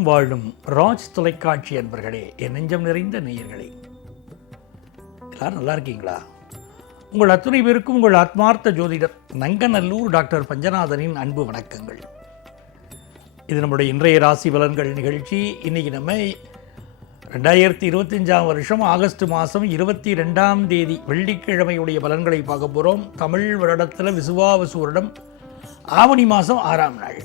உலகெங்கும் வாழும் ராஜ் தொலைக்காட்சி அன்பர்களே, என் நெஞ்சம் நிறைந்த நேயர்களே, எல்லாரும் நல்லா இருக்கீங்களா? உங்கள் அத்துணை பேருக்கும் உங்கள் ஆத்மார்த்த ஜோதிடர் நங்கநல்லூர் டாக்டர் பஞ்சநாதனின் அன்பு வணக்கங்கள். இது நம்முடைய இன்றைய ராசி பலன்கள் நிகழ்ச்சி. இன்றைக்கி நம்ம 2025 வருஷம் ஆகஸ்ட் மாதம் 22ஆம் தேதி வெள்ளிக்கிழமையுடைய பலன்களை பார்க்க போகிறோம். தமிழ் வருடத்தில் விசுவாவசு வருடம் ஆவணி மாதம் 6ஆம் நாள்.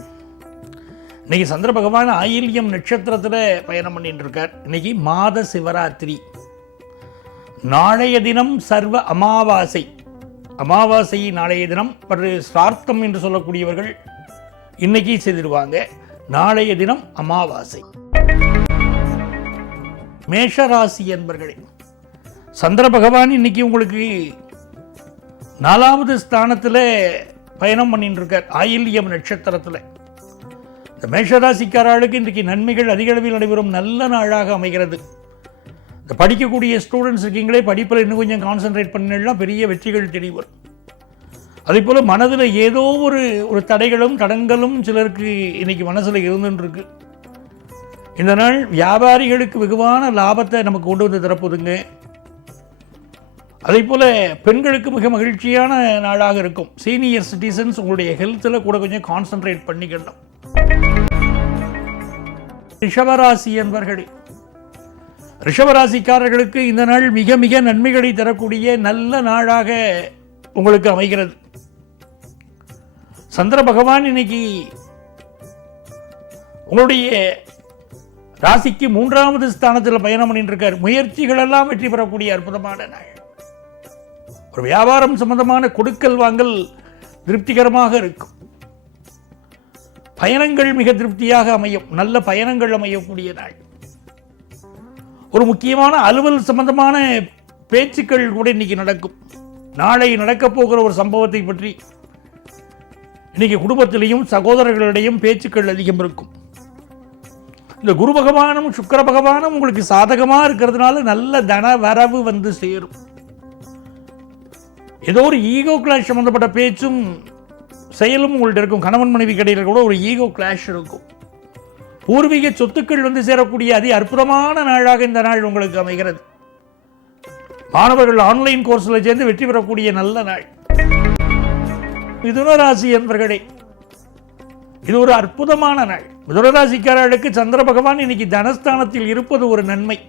இன்றைக்கி சந்திர பகவான் ஆயில்யம் நட்சத்திரத்தில் பயணம் பண்ணிட்டு இருக்கார். இன்றைக்கி மாத சிவராத்திரி. நாளைய தினம் சர்வ அமாவாசை. அமாவாசை நாளைய தினம் ஸ்ரார்த்தம் என்று சொல்லக்கூடியவர்கள் இன்னைக்கு செய்திருவாங்க. நாளைய தினம் அமாவாசை. மேஷராசி என்பர்களே, சந்திர பகவான் இன்னைக்கு உங்களுக்கு 4வது ஸ்தானத்தில் பயணம் பண்ணிட்டு இருக்கார் ஆயில்யம் நட்சத்திரத்தில். இந்த மேஷராசிக்காரர்களுக்கு இன்றைக்கு நன்மைகள் அதிக அளவில் நடைபெறும் நல்ல நாளாக அமைகிறது. இந்த படிக்கக்கூடிய ஸ்டூடெண்ட்ஸ் இருக்கீங்களே, படிப்பில் இன்னும் கொஞ்சம் கான்சன்ட்ரேட் பண்ணலாம், பெரிய வெற்றிகள் தேடி வரும். அதே போல் மனதில் ஏதோ ஒரு தடைகளும் தடங்களும் சிலருக்கு இன்னைக்கு மனசில் இருந்துருக்கு. இந்த நாள் வியாபாரிகளுக்கு வெகுவான லாபத்தை நமக்கு கொண்டு வந்து தரப்போதுங்க. அதே போல் பெண்களுக்கு மிக மகிழ்ச்சியான நாளாக இருக்கும். சீனியர் சிட்டிசன்ஸ் உங்களுடைய ஹெல்த்தில் கூட கொஞ்சம் கான்சன்ட்ரேட் பண்ணிக்கலாம். ரிஷபராசி என்பர்களே, ரிஷபராசிக்காரர்களுக்கு இந்த நாள் மிக மிக நன்மைகளை தரக்கூடிய நல்ல நாளாக உங்களுக்கு அமைகிறது. சந்திர பகவான் இன்னைக்கு உங்களுடைய ராசிக்கு 3வது ஸ்தானத்தில் பயணம் பண்ணிட்டு இருக்கார். முயற்சிகள் எல்லாம் வெற்றி பெறக்கூடிய அற்புதமான நாள். ஒரு வியாபாரம் சம்பந்தமான கொடுக்கல் வாங்கல் திருப்திகரமாக இருக்கும். பயணங்கள் மிக திருப்தியாக அமையும். நல்ல பயணங்கள் அமையக்கூடிய நாள். ஒரு முக்கியமான அலுவல் சம்பந்தமான பேச்சுக்கள் கூட இன்னைக்கு நடக்கும். நாளை நடக்கப் போகிற ஒரு சம்பவத்தை பற்றி இன்னைக்கு குடும்பத்திலையும் சகோதரர்களிடையும் பேச்சுக்கள் அதிகம் இருக்கும். இந்த குரு பகவானும் சுக்கிர பகவானும் உங்களுக்கு சாதகமாக இருக்கிறதுனால நல்ல தன வரவு வந்து சேரும். ஏதோ ஒரு ஈகோ கிளாஷ் சம்பந்தப்பட்ட பேச்சும் செயலும் உங்கள்கிட்ட இருக்கும். கணவன் மனைவி கடையில் கூட ஒரு ஈகோ கிளாஷ் இருக்கும். பூர்வீக சொத்துக்கள் வந்து சேரக்கூடிய அதி அற்புதமான நாளாக இந்த நாள் உங்களுக்கு அமைகிறது. மாணவர்கள் ஆன்லைன் கோர்ஸில் சேர்ந்து வெற்றி பெறக்கூடிய நல்ல நாள். மிதுன ராசி என்பர்களே, இது ஒரு அற்புதமான நாள். மிதுன ராசிக்காரர்களுக்கு சந்திர பகவான் இன்னைக்கு தனஸ்தானத்தில் இருப்பது ஒரு நன்மை.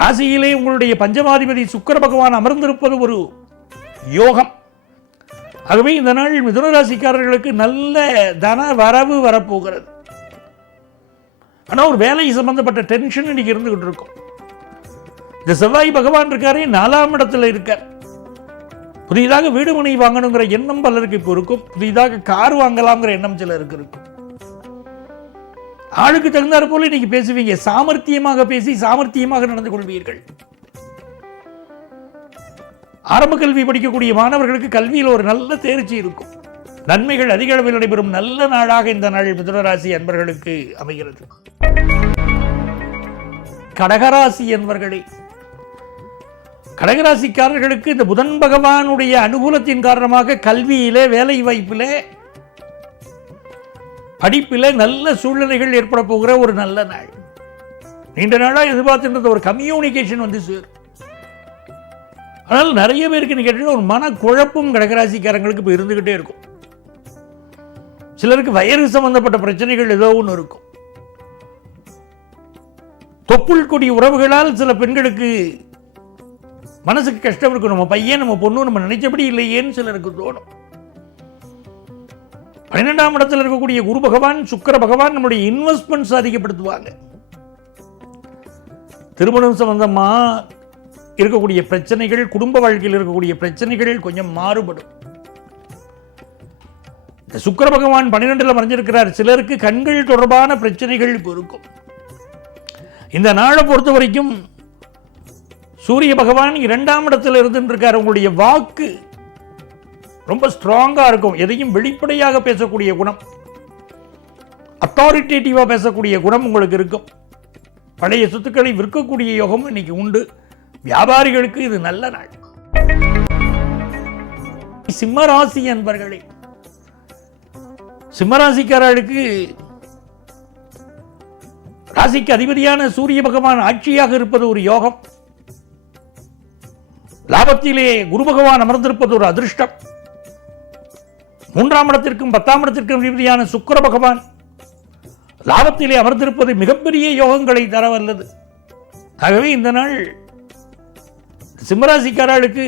ராசியிலே உங்களுடைய பஞ்சமாதிபதி சுக்கிர பகவான் அமர்ந்திருப்பது ஒரு யோகம். ஆகவே இந்த நாள் மிதுன ராசிக்காரர்களுக்கு நல்ல தன வரவு வரப்போகிறது. ஆனால் ஒரு வேலை சம்பந்தப்பட்ட டென்ஷன் இன்னைக்கு இருந்துகிட்டு இருக்கும். இந்த செவ்வாய் பகவான் இருக்காரே 4ஆம் இடத்துல இருக்கார். புதிதாக வீடு மனை வாங்கணுங்கிற எண்ணம் பலருக்கு இப்போ இருக்கும். புதிதாக கார் வாங்கலாம்ங்கிற எண்ணம் சிலருக்கு இருக்கும். ஆளுக்கு தகுந்தாற் போல இன்னைக்கு பேசுவீங்க. சாமர்த்தியமாக பேசி சாமர்த்தியமாக நடந்து கொள்வீர்கள். ஆரம்ப கல்வி படிக்கக்கூடிய மாணவர்களுக்கு கல்வியில் ஒரு நல்ல தேர்ச்சி இருக்கும். நன்மைகள் அதிக அளவில் நடைபெறும் நல்ல நாளாக இந்த நாள் மிதுனராசி அன்பர்களுக்கு அமைகிறது. கடகராசி என்பர்களே, கடகராசிக்காரர்களுக்கு இந்த புதன் பகவானுடைய அனுகூலத்தின் காரணமாக கல்வியிலே, வேலை வாய்ப்பிலே, படிப்பில் நல்ல சூழ்நிலைகள் ஏற்பட போகிற ஒரு நல்ல நாள். நீண்ட நாளாக எதிர்பார்த்துன்றது ஒரு கம்யூனிகேஷன் வந்து சேரும். ஆனால் நிறைய பேருக்கு கேட்டீங்கன்னா ஒரு மன குழப்பம் கடகராசிக்காரங்களுக்கு இப்போ இருந்துகிட்டே இருக்கும். சிலருக்கு வயிறு சம்பந்தப்பட்ட பிரச்சனைகள் ஏதோ ஒன்று இருக்கும். தொப்புள் கொடி உறவுகளால் சில பெண்களுக்கு மனசுக்கு கஷ்டம் இருக்கும். நம்ம பையன் நம்ம பொண்ணு நம்ம நினைச்சபடி இல்லையேன்னு சிலருக்கு தோணும். 12ஆம் இடத்தில் இருக்கக்கூடிய குரு பகவான் சுக்கிர பகவான் நம்முடைய இன்வெஸ்ட்மெண்ட்ஸ் அதிகப்படுத்துவாங்க. திருமணம் சம்பந்தமா இருக்கக்கூடிய பிரச்சனைகள், குடும்ப வாழ்க்கையில் இருக்கக்கூடிய பிரச்சனைகள் கொஞ்சம் மாறுபடும். சுக்கிர பகவான் 12ல் மறைஞ்சிருக்கிறார். சிலருக்கு கண்கள் தொடர்பான பிரச்சனைகள் இப்போ இருக்கும். இந்த நாளை பொறுத்த வரைக்கும் சூரிய பகவான் 2ஆம் இடத்தில் இருந்துருக்கார். உங்களுடைய வாக்கு ரொம்ப ஸ்ட்ராங்காக இருக்கும். எதையும் வெளிப்படையாக பேசக்கூடிய குணம், அத்தாரிட்டேட்டிவாக பேசக்கூடிய குணம் உங்களுக்கு இருக்கும். பழைய சொத்துக்களை விற்கக்கூடிய யோகம் இன்னைக்கு உண்டு. வியாபாரிகளுக்கு இது நல்ல நாள். சிம்மராசி என்பர்களே, சிம்மராசிக்காரர்களுக்கு ராசிக்கு அதிபதியான சூரிய பகவான் ஆட்சியாக இருப்பது ஒரு யோகம். லாபத்திலே குரு பகவான் அமர்ந்திருப்பது ஒரு அதிர்ஷ்டம். 3ஆம் இடத்திற்கும் 10ஆம் இடத்திற்கும் அதிபதியான சுக்கிர பகவான் லாபத்திலே அமர்ந்திருப்பது மிகப்பெரிய யோகங்களை தர வல்லது. ஆகவே இந்த நாள் சிம்மராசிக்காரர்களுக்கு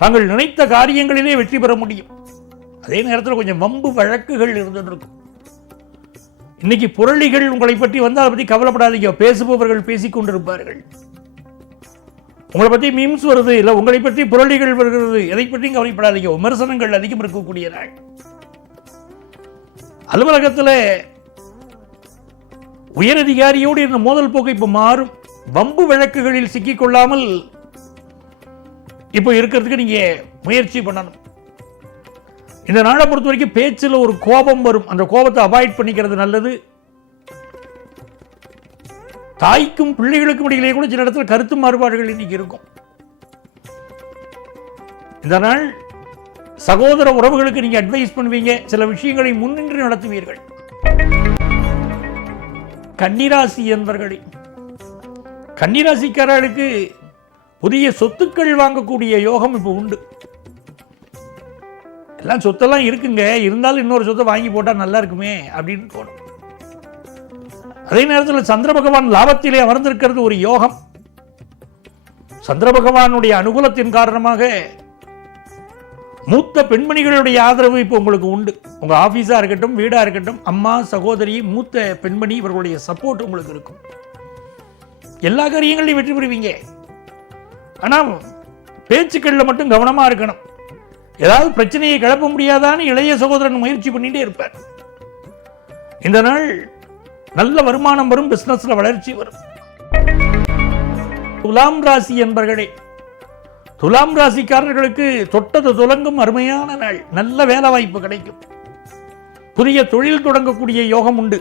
தாங்கள் நினைத்த காரியங்களிலே வெற்றி பெற முடியும். அதே நேரத்தில் கொஞ்சம் வம்பு வழக்குகள் இருந்திருக்கும். இன்னைக்கு புரளிகள் உங்களை பற்றி வந்தால் அதை பற்றி கவலைப்படாதீங்க. பேசுபவர்கள் பேசிக் கொண்டிருப்பார்கள். உங்களை பற்றி மீம்ஸ் வருது, இல்லை உங்களை பற்றி புரளிகள் வருகிறது, எதை பற்றியும் கவலைப்படாதீங்க. விமர்சனங்கள் அதிகம் இருக்கக்கூடிய நாள். அலுவலகத்தில் உயரதிகாரியோடு இருந்த மோதல் போக்கு இப்போ மாறும். வம்பு வழக்குகளில் சிக்கிக்கொள்ளாமல் இப்போ இருக்கிறதுக்கு நீங்க முயற்சி பண்ணணும். இந்த நாளை பொறுத்த வரைக்கும் பேச்சில் ஒரு கோபம் வரும். அந்த கோபத்தை அவாய்ட் பண்ணிக்கிறது நல்லது. தாய்க்கும் பிள்ளைகளுக்கும் இடையிலே கூட சில இடத்துல கருத்து மாறுபாடுகள் இன்னைக்கு இருக்கும். இந்த நாள் சகோதர உறவுகளுக்கு நீங்க அட்வைஸ் பண்ணுவீங்க. சில விஷயங்களை முன்னின்று நடத்துவீர்கள். கன்னிராசி என்பவர்களே, கன்னிராசிக்காரர்களுக்கு புதிய சொத்துக்கள் வாங்கக்கூடிய யோகம் இப்போ உண்டு. எல்லாம் சொத்தெல்லாம் இருக்குங்க, இருந்தாலும் இன்னொரு சொத்தை வாங்கி போட்டால் நல்லா இருக்குமே அப்படின்னு தோணும். அதே நேரத்தில் சந்திர பகவான் லாபத்திலே அமர்ந்திருக்கிறது ஒரு யோகம். சந்திர பகவானுடைய அனுகூலத்தின் காரணமாக மூத்த பெண்மணிகளுடைய ஆதரவு இப்போ உங்களுக்கு உண்டு. உங்க ஆபீஸா இருக்கட்டும், வீடா இருக்கட்டும், அம்மா, சகோதரி, மூத்த பெண்மணி இவர்களுடைய சப்போர்ட் உங்களுக்கு இருக்கும். எல்லா காரியங்களையும் வெற்றி பெறுவீங்க. ஆனால் பேச்சுக்களில் மட்டும் கவனமா இருக்கணும். ஏதாவது பிரச்சனையை கிளப்ப முடியாதான்னு இளைய சகோதரன் முயற்சி பண்ணிட்டே இருப்பார். இந்த நாள் நல்ல வருமானம் வரும், பிசினஸ்ல வளர்ச்சி வரும். துலாம் ராசி என்பர்களே, துலாம் ராசிக்காரர்களுக்கு தொட்டது துலங்கும் அருமையான நாள். நல்ல வேலை வாய்ப்பு கிடைக்கும். புதிய தொழில் தொடங்கக்கூடிய யோகம் உண்டு.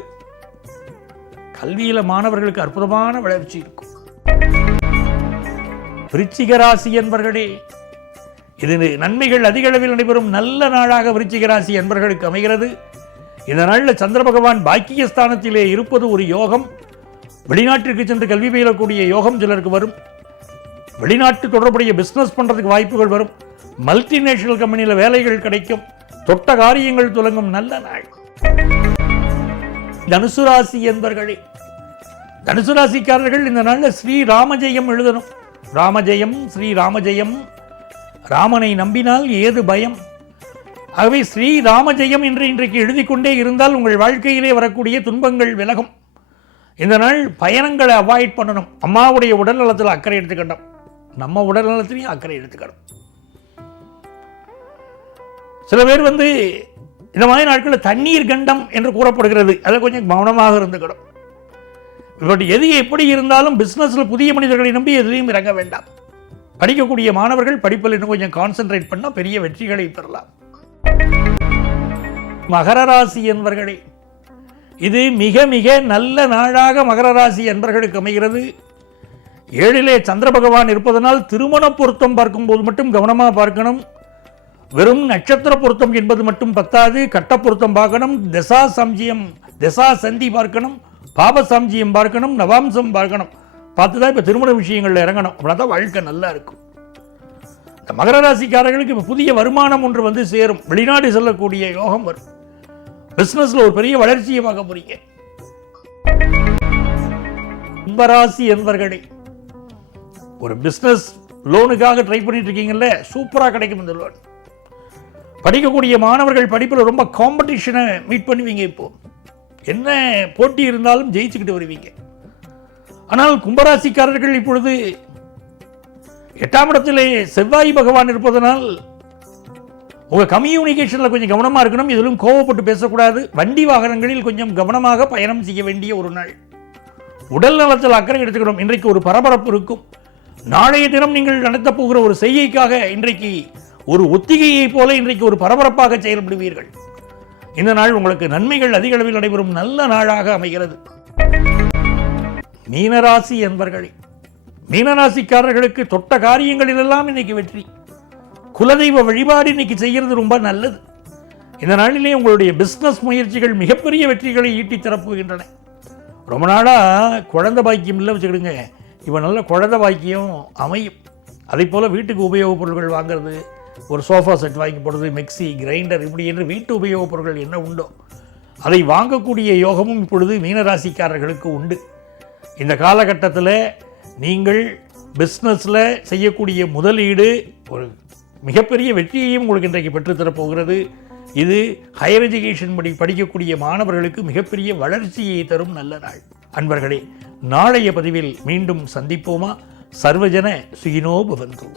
கல்வியில மாணவர்களுக்கு அற்புதமான வளர்ச்சி இருக்கும். விருச்சிக ராசி என்பர்களே, இது நன்மைகள் அதிக அளவில் நடைபெறும் நல்ல நாளாக விருச்சிக ராசி என்பர்களுக்கு அமைகிறது. இந்த நாளில் சந்திர பகவான் பாக்கியஸ்தானத்திலே இருப்பது ஒரு யோகம். வெளிநாட்டிற்கு சென்று கல்வி பயிலக்கூடிய யோகம் சிலருக்கு வரும். வெளிநாட்டு தொடர்புடைய பிசினஸ் பண்றதுக்கு வாய்ப்புகள் வரும். மல்டிநேஷனல் கம்பெனியில் வேலைகள் கிடைக்கும். தொட்ட காரியங்கள் துலங்கும் நல்ல நாள். தனுசு ராசி என்பர்களே, தனுசு ராசிக்காரர்கள் இந்த நாளில் ஸ்ரீ ராமஜெயம் எழுதணும். ராமஜெயம், ஸ்ரீ ராமஜெயம். ராமனை நம்பினால் ஏது பயம். ஆகவே ஸ்ரீ ராமஜெயம் என்று இன்றைக்கு எழுதி கொண்டே இருந்தால் உங்கள் வாழ்க்கையிலே வரக்கூடிய துன்பங்கள் விலகும். இந்த நாள் பயணங்களை அவாய்ட் பண்ணணும். அம்மாவுடைய உடல் நலத்தில் அக்கறை எடுத்துக்கணும். நம்ம உடல் நலத்திலையும் அக்கறை எடுத்துக்கணும். சில பேர் இந்த மாதிரி நாட்களில் தண்ணீர் கண்டம் என்று கூறப்படுகிறது. அதை கொஞ்சம் கவனமாக இருந்துக்கணும். பட் எது எப்படி இருந்தாலும் பிசினஸ்ல புதிய மனிதர்களை நம்பி எதிலையும் இறங்க வேண்டாம். படிக்கக்கூடிய மாணவர்கள் படிப்பில் இன்னும் கொஞ்சம் கான்சென்ட்ரேட் பண்ணா பெரிய வெற்றிகளை பெறலாம். மகர ராசி என்பர்களே, இது மிக மிக நல்ல நாளாக மகர ராசி என்பர்களுக்கு அமைகிறது. 7லே சந்திர பகவான் இருப்பதனால் திருமண பொருத்தம் பார்க்கும்போது மட்டும் கவனமாக பார்க்கணும். வெறும் நட்சத்திர பொருத்தம் என்பது மட்டும் பத்தாது. கட்ட பொருத்தம் பார்க்கணும், திசா சம்ஜியம், திசா சந்தி பார்க்கணும், பாப சம்ஜியம் பார்க்கணும், நவாம்சம் பார்க்கணும். பார்த்துதான் இப்போ திருமண விஷயங்கள்ல இறங்கணும். அப்படின்னா வாழ்க்கை நல்லா இருக்கும். இந்த மகர ராசிக்காரர்களுக்கு இப்போ புதிய வருமானம் ஒன்று சேரும். வெளிநாடு செல்லக்கூடிய யோகம் வரும். பிசினஸ்ல ஒரு பெரிய வளர்ச்சியை பார்க்க போறீங்க. கும்பராசி என்பர்களே, ஒரு பிசினஸ் லோனுக்காக ட்ரை பண்ணிட்டு இருக்கீங்கல்ல, சூப்பரா கிடைக்கும் இந்த லோன். படிக்கக்கூடிய மாணவர்கள் படிப்பில் ரொம்ப காம்படிஷனை மீட் பண்ணுவீங்க. இப்போ என்ன போட்டி இருந்தாலும் ஜெயிச்சுக்கிட்டு வருவீங்க. ஆனால் கும்பராசிக்காரர்கள் இப்பொழுது 8ஆம் இடத்திலே செவ்வாய் பகவான் இருப்பதனால் உங்க கம்யூனிகேஷன்ல கொஞ்சம் கவனமா இருக்கணும். இதிலும் கோவப்பட்டு பேசக்கூடாது. வண்டி வாகனங்களில் கொஞ்சம் கவனமாக பயணம் செய்ய வேண்டிய ஒரு நாள். உடல் நலத்தில் அக்கறை எடுத்துக்கணும். இன்றைக்கு ஒரு பரபரப்பு இருக்கும். நாளைய தினம் நீங்கள் நடத்த போகிற ஒரு செய்கைக்காக இன்றைக்கு ஒரு ஒத்திகையை போல இன்றைக்கு ஒரு பரபரப்பாக செயல்படுவீர்கள். இந்த நாள் உங்களுக்கு நன்மைகள் அதிக அளவில் நடைபெறும் நல்ல நாளாக அமைகிறது. மீனராசி என்பர்களே, மீனராசிக்காரர்களுக்கு தொட்ட காரியங்களிலெல்லாம் இன்னைக்கு வெற்றி. குலதெய்வ வழிபாடு இன்னைக்கு செய்கிறது ரொம்ப நல்லது. இந்த நாளிலே உங்களுடைய பிசினஸ் முயற்சிகள் மிகப்பெரிய வெற்றிகளை ஈட்டி தரப்போகின்றன. ரொம்ப நாளாக குழந்தை பாக்கியம் இல்லை வச்சுக்கிடுங்க, இப்போ நல்ல குழந்தை பாக்கியம் அமையும். அதே போல் வீட்டுக்கு உபயோகப் பொருட்கள் வாங்கிறது, ஒரு சோஃபா செட் வாங்கி போடுறது, மிக்சி, கிரைண்டர், இப்படி என்று வீட்டு உபயோகப் பொருட்கள் என்ன உண்டோ அதை வாங்கக்கூடிய யோகமும் இப்பொழுது மீனராசிக்காரர்களுக்கு உண்டு. இந்த காலகட்டத்தில் நீங்கள் பிஸ்னஸில் செய்யக்கூடிய முதலீடு ஒரு மிகப்பெரிய வெற்றியையும் உங்களுக்கு இன்றைக்கு பெற்றுத்தரப்போகிறது. இது ஹையர் எஜுகேஷன் படிக்கக்கூடிய மாணவர்களுக்கு மிகப்பெரிய வளர்ச்சியை தரும் நல்ல நாள். அன்பர்களே, நாளைய பதிவில் மீண்டும் சந்திப்போமா? சர்வஜன சுகினோ பவந்து.